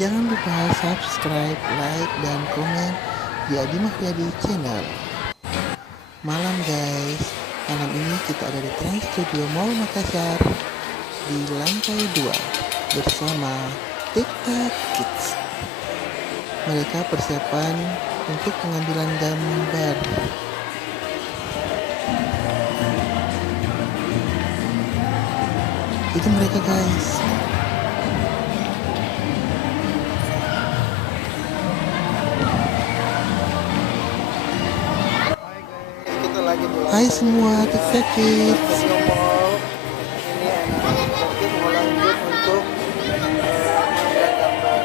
Jangan lupa subscribe, like, dan komen di Adi Mahyadi Channel. Malam guys, malam ini kita ada di Trans Studio Mall Makassar di lantai 2 bersama TikTok Kids. Mereka persiapan untuk pengambilan gambar. Itu mereka guys. Hai semua TikTok Kids. Ini anak nanti mau lanjut untuk mengambil gambar.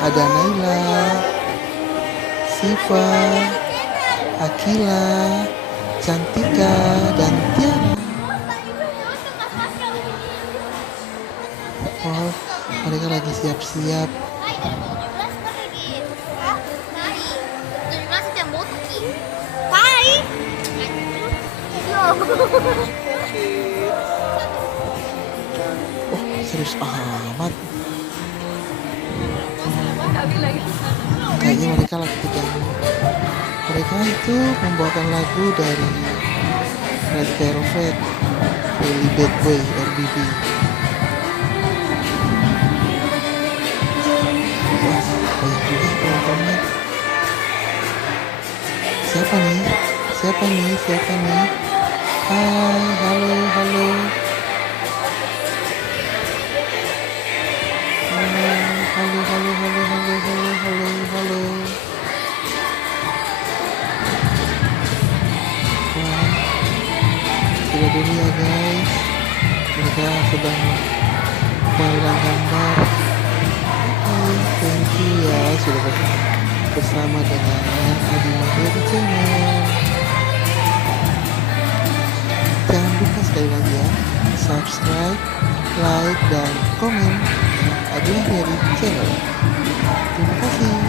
Ada Naila, Siva, Akila, Cantika, dan Tiara. Oh, mereka lagi siap-siap. Oh, serius amat. Kayaknya mereka lagi ketemu. Mereka itu membawakan lagu dari Red Velvet, Really Bad Boy, RBB. Wah, banyak juga penontonnya. Siapa nih? Siapa nih? Siapa nih? Hai, halo, halo. Halo, halo, halo, halo, halo, halo, halo. Wah, sudah dulu ya guys. Mereka sedang mengambil gambar. Oke, thank you ya sudah bersama dengan Adi Mahyadi Channel. Jangan lupa sekali lagi ya, subscribe, like, dan komen Adi Mahyadi Channel. Terima kasih.